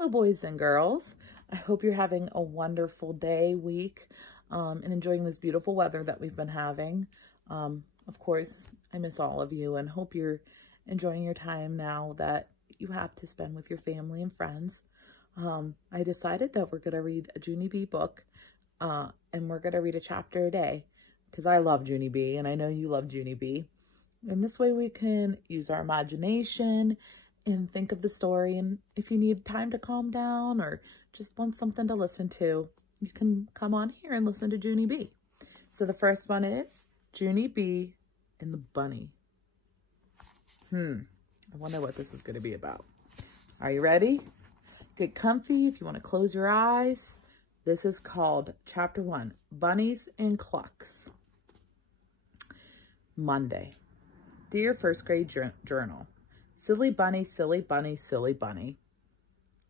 Hello, boys and girls. I hope you're having a wonderful day, week, and enjoying this beautiful weather that we've been having. Of course, I miss all of you and hope you're enjoying your time now that you have to spend with your family and friends. I decided that we're going to read a Junie B book, and we're going to read a chapter a day because I love Junie B and I know you love Junie B. And this way we can use our imagination and think of the story. And if you need time to calm down or just want something to listen to, you can come on here and listen to Junie B. So the first one is Junie B and the Bunny. I wonder what this is going to be about. Are you ready? Get comfy if you want to close your eyes. This is called Chapter 1, Bunnies and Clucks. Monday. Dear first grade journal. Silly bunny, silly bunny, silly bunny.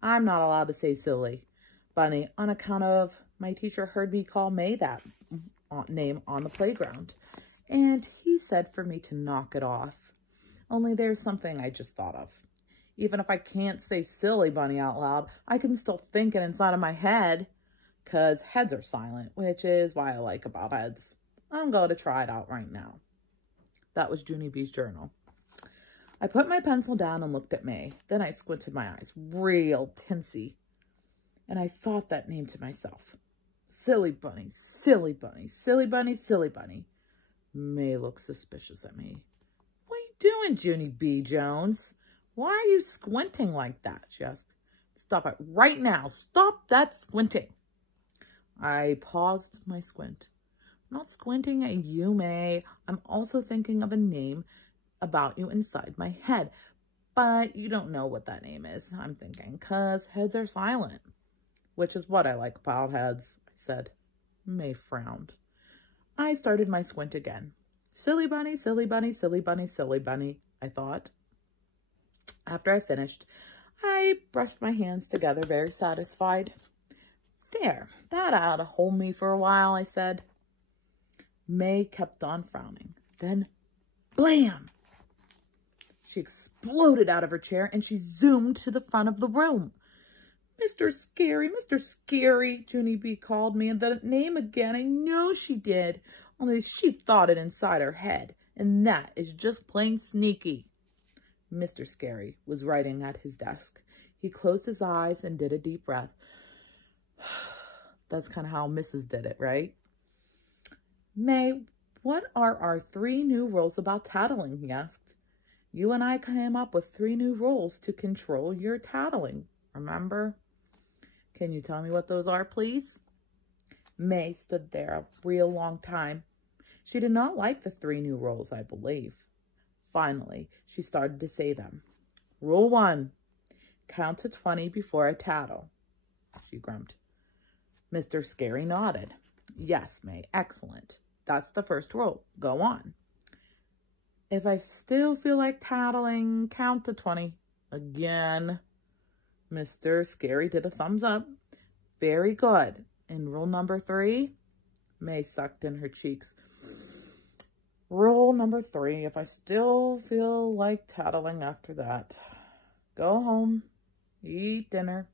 I'm not allowed to say silly bunny on account of my teacher heard me call May that name on the playground. And he said for me to knock it off. Only there's something I just thought of. Even if I can't say silly bunny out loud, I can still think it inside of my head. Because heads are silent, which is why I like about heads. I'm going to try it out right now. That was Junie B's journal. I put my pencil down and looked at May. Then I squinted my eyes, real tinsy. And I thought that name to myself. Silly bunny, silly bunny, silly bunny, silly bunny. May looked suspicious at me. What are you doing, Junie B. Jones? Why are you squinting like that? She asked. Stop it right now. Stop that squinting. I paused my squint. I'm not squinting at you, May. I'm also thinking of a name about you inside my head. But you don't know what that name is, I'm thinking, because heads are silent. Which is what I like about heads, I said. May frowned. I started my squint again. Silly bunny, silly bunny, silly bunny, silly bunny, I thought. After I finished, I brushed my hands together, very satisfied. There, that ought to hold me for a while, I said. May kept on frowning. Then, blam! She exploded out of her chair and she zoomed to the front of the room. Mr. Scary, Junie B called me, and the name again. I know she did, only she thought it inside her head, and that is just plain sneaky. Mr. Scary was writing at his desk. He closed his eyes and did a deep breath. That's kind of how Mrs. did it, right? May, what are our 3 new rules about tattling? He asked. You and I came up with 3 new rules to control your tattling, remember? Can you tell me what those are, please? May stood there a real long time. She did not like the 3 new rules, I believe. Finally, she started to say them. Rule 1, count to 20 before a tattle, she grumped. Mr. Scary nodded. Yes, May, excellent. That's the first rule. Go on. If I still feel like tattling, count to 20. Again. Mr. Scary did a thumbs up. Very good. And rule number 3, May sucked in her cheeks. Rule number 3, if I still feel like tattling after that, go home, eat dinner,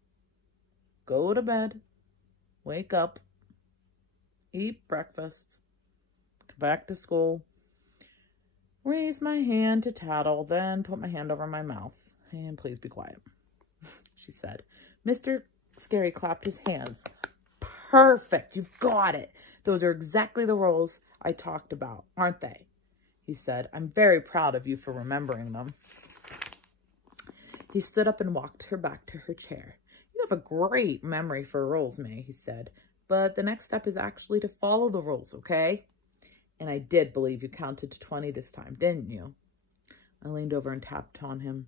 go to bed, wake up, eat breakfast, come back to school, raise my hand to tattle, then put my hand over my mouth. And please be quiet, she said. Mr. Scary clapped his hands. Perfect, you've got it. Those are exactly the rules I talked about, aren't they? He said. I'm very proud of you for remembering them. He stood up and walked her back to her chair. You have a great memory for rules, May, he said. But the next step is actually to follow the rules, okay? And I did believe you counted to 20 this time, didn't you? I leaned over and tapped on him.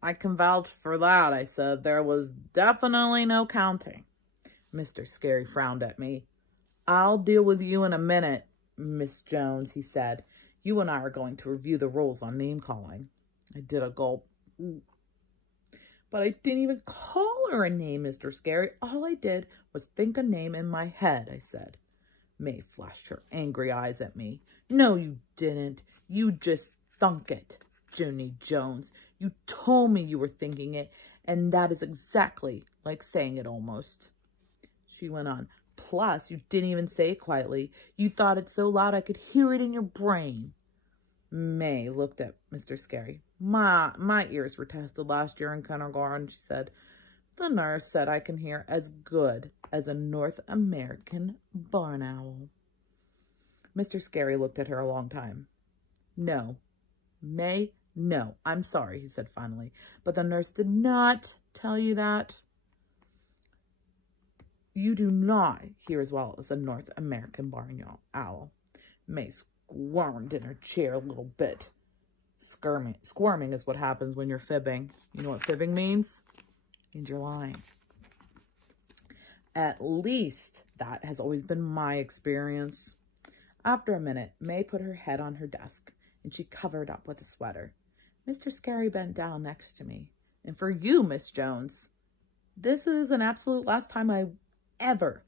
I can vouch for that, I said. There was definitely no counting. Mr. Scary frowned at me. I'll deal with you in a minute, Miss Jones, he said. You and I are going to review the rules on name calling. I did a gulp. But I didn't even call her a name, Mr. Scary. All I did was think a name in my head, I said. May flashed her angry eyes at me. No, you didn't. You just thunk it, Junie Jones. You told me you were thinking it, And that is exactly like saying it almost. She went on. Plus, you didn't even say it quietly. You thought it so loud I could hear it in your brain. May looked at Mr. Scary. My ears were tested last year in kindergarten, she said. The nurse said I can hear as good as a North American barn owl. Mr. Scary looked at her a long time. No, May, no, I'm sorry, he said finally. But the nurse did not tell you that. You do not hear as well as a North American barn owl. May squirmed in her chair a little bit. Squirming is what happens when you're fibbing. You know what fibbing means? It means you're lying. At least that has always been my experience. After a minute, May put her head on her desk and she covered up with a sweater. Mr. Scary bent down next to me. And for you, Miss Jones, this is an absolute last time I ever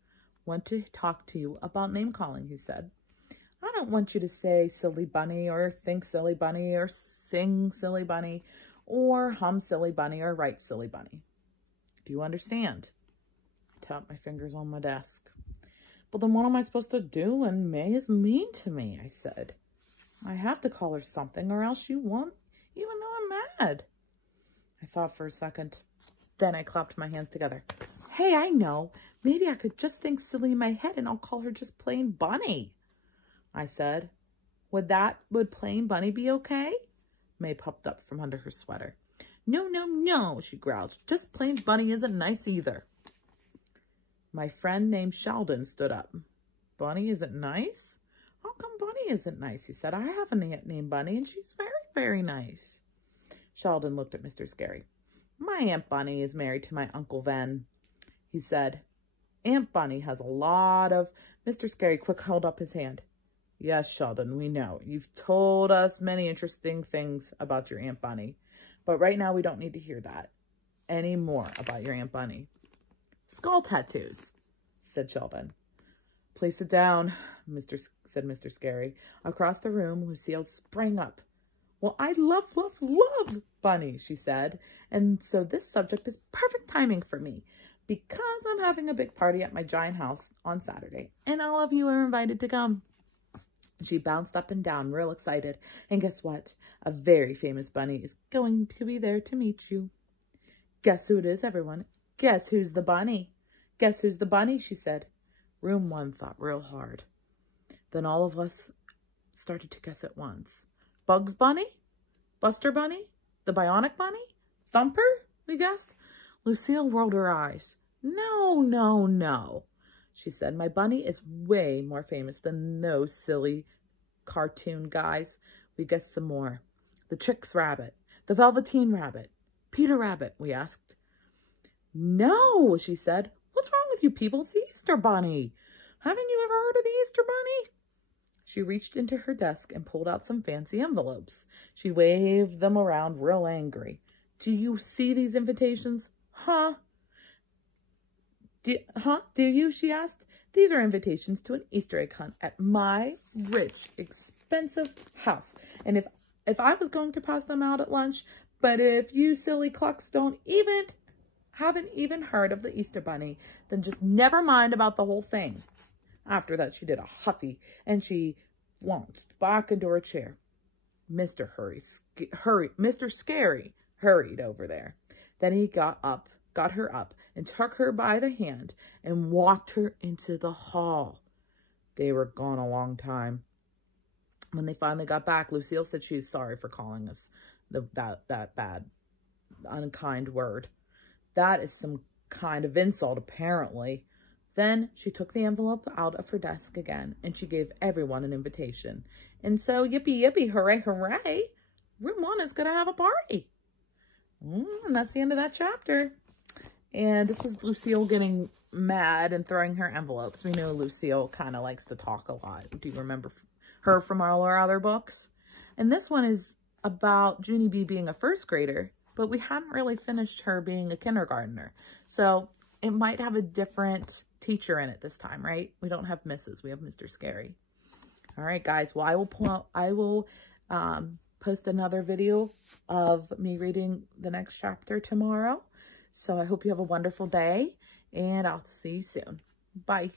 want to talk to you about name calling, he said. I don't want you to say silly bunny or think silly bunny or sing silly bunny or hum silly bunny or write silly bunny. Do you understand? I tapped my fingers on my desk. Well, then what am I supposed to do when May is mean to me? I said. I have to call her something or else she won't even know I'm mad. I thought for a second. Then I clapped my hands together. Hey, I know. Maybe I could just think silly in my head and I'll call her just plain Bunny, I said. Would plain Bunny be okay? May popped up from under her sweater. No, no, no, she growled. Just plain Bunny isn't nice either. My friend named Sheldon stood up. Bunny isn't nice? How come Bunny isn't nice? He said. I have a aunt named Bunny and she's very, very nice. Sheldon looked at Mr. Scary. My Aunt Bunny is married to my Uncle Ven, he said. Aunt Bunny has a lot of... Mr. Scary quick held up his hand. Yes, Sheldon, we know. You've told us many interesting things about your Aunt Bunny. But right now we don't need to hear that any more about your Aunt Bunny. Skull tattoos, said Sheldon. Please sit down, said Mr. Scary. Across the room, Lucille sprang up. Well, I love, love, love Bunny, she said. And so this subject is perfect timing for me because I'm having a big party at my giant house on Saturday and all of you are invited to come. She bounced up and down, real excited. And guess what? A very famous bunny is going to be there to meet you. Guess who it is, everyone? Guess who's the bunny? Guess who's the bunny, she said. Room 1 thought real hard. Then all of us started to guess at once. Bugs Bunny? Buster Bunny? The Bionic Bunny? Thumper? We guessed. Lucille rolled her eyes. No, no, no, she said. My bunny is way more famous than those silly cartoon guys. We guessed some more. The Trix Rabbit. The Velveteen Rabbit. Peter Rabbit, we asked. No, she said. What's wrong with you people? It's the Easter Bunny. Haven't you ever heard of the Easter Bunny? She reached into her desk and pulled out some fancy envelopes. She waved them around real angry. Do you see these invitations? Huh? Do you? She asked. These are invitations to an Easter egg hunt at my rich, expensive house. And if I was going to pass them out at lunch, but if you silly clucks haven't even heard of the Easter Bunny, then just never mind about the whole thing. After that, she did a huffy and she flounced back into her chair. Mr. Scary hurried over there. Then he got her up and took her by the hand and walked her into the hall. They were gone a long time. When they finally got back, Lucille said she was sorry for calling us that bad, unkind word. That is some kind of insult, apparently. Then she took the envelope out of her desk again, and she gave everyone an invitation. And so, yippee, yippee, hooray, hooray, Room 1 is going to have a party. And that's the end of that chapter. And this is Lucille getting mad and throwing her envelopes. We know Lucille kind of likes to talk a lot. Do you remember her from all our other books? And this one is about Junie B being a first grader, but we hadn't really finished her being a kindergartner. So it might have a different teacher in it this time, right? We don't have Mrs. We have Mr. Scary. All right, guys. Well, I will post another video of me reading the next chapter tomorrow. So I hope you have a wonderful day, and I'll see you soon. Bye.